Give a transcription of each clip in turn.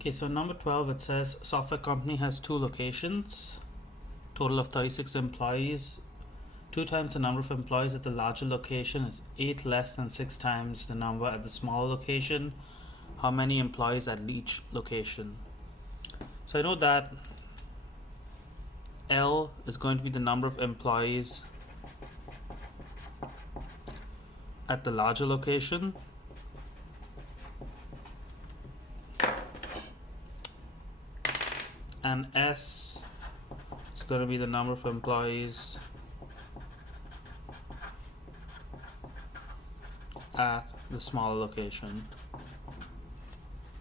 Okay, so number 12, it says software company has 2 locations, total of 36 employees. 2 times the number of employees at the larger location is 8 less than 6 times the number at the smaller location. How many employees at each location? So I know that L is going to be the number of employees at the larger location. And S is going to be the number of employees at the smaller location.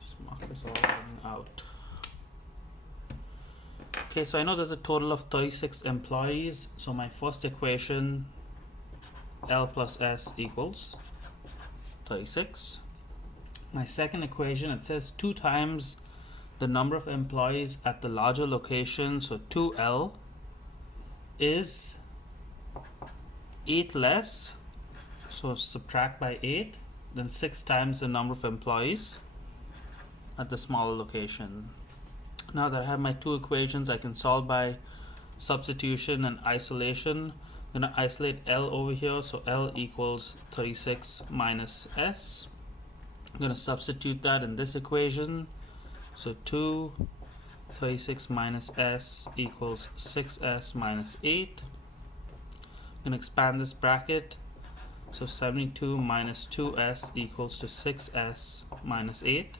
Just mark this all running out. Okay, so I know there's a total of 36 employees. So my first equation, L plus S equals 36. My second equation, it says 2 times the number of employees at the larger location, so 2L is 8 less, so subtract by 8, then 6 times the number of employees at the smaller location. Now that I have my 2 equations, I can solve by substitution and isolation. I'm going to isolate L over here, so L equals 36 minus S. I'm going to substitute that in this equation. So 36 minus S equals 6S minus 8. I'm going to expand this bracket. So 72 minus 2S equals to 6S minus 8.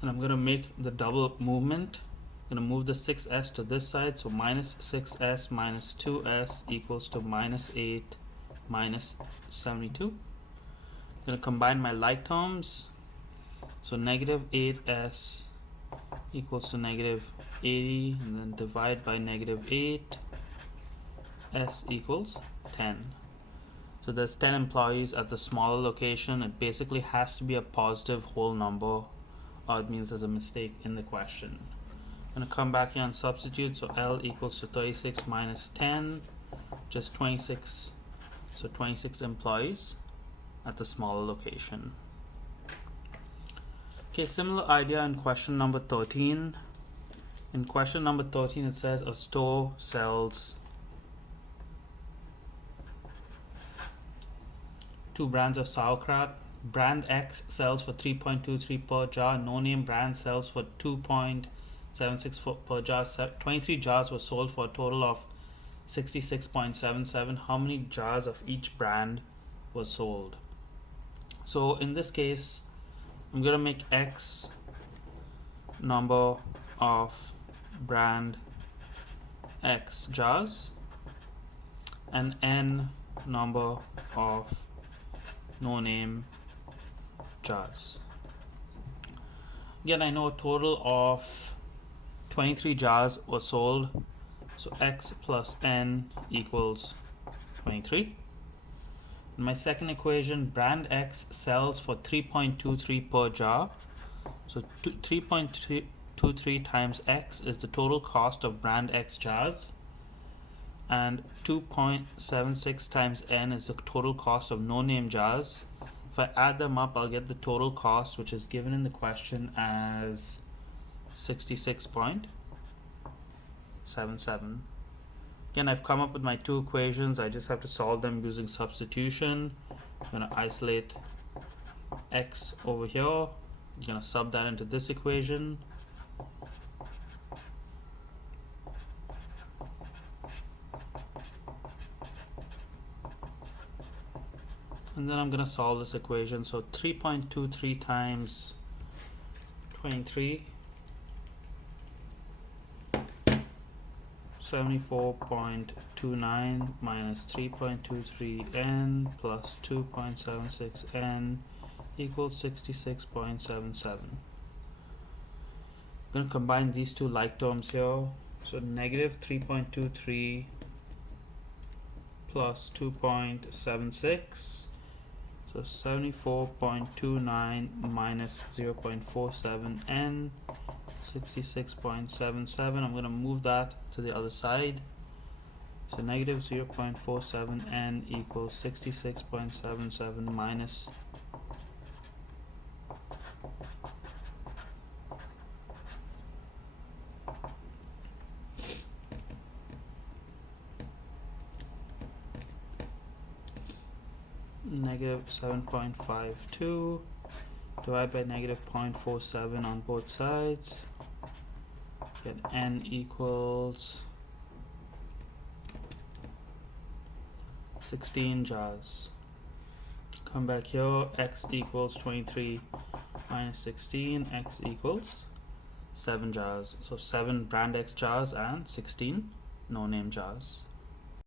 And I'm going to make the double movement. I'm going to move the 6S to this side. So minus 6S minus 2S equals to minus 8 minus 72. I'm going to combine my like terms. So negative 8S equals to negative 80, and then divide by negative 8, S equals 10. So there's 10 employees at the smaller location. It basically has to be a positive whole number, or it means there's a mistake in the question. I'm going to come back here and substitute. So L equals to 36 minus 10, just 26. So 26 employees at the smaller location. Okay, similar idea in question number 13. In question number 13, it says a store sells 2 brands of sauerkraut. Brand X sells for 3.23 per jar. No name brand sells for 2.76 per jar. 23 jars were sold for a total of 66.77. How many jars of each brand were sold? So in this case, I'm going to make X number of brand X jars and N number of no name jars. Again, I know a total of 23 jars were sold, so X plus N equals 23. In my second equation, brand X sells for 3.23 per jar. So 3.23 times X is the total cost of brand X jars, and 2.76 times N is the total cost of no name jars. If I add them up, I'll get the total cost, which is given in the question as 66.77. Again, I've come up with my 2 equations. I just have to solve them using substitution. I'm going to isolate X over here. I'm going to sub that into this equation. And then I'm going to solve this equation. So 3.23 times 23, 74.29 minus 3.23 n plus 2.76 n equals 66.77. I'm going to combine these 2 like terms here. So negative 3.23 plus 2.76. So 74.29 minus 0.47 n, 66.77. I'm going to move that to the other side. So negative 0.47 n equals 66.77 minus negative 7.52 divide by negative 0.47 on both sides, get n equals 16 jars. Come back here, x equals 23 minus 16, x equals 7 jars. So 7 brand X jars and 16 no name jars.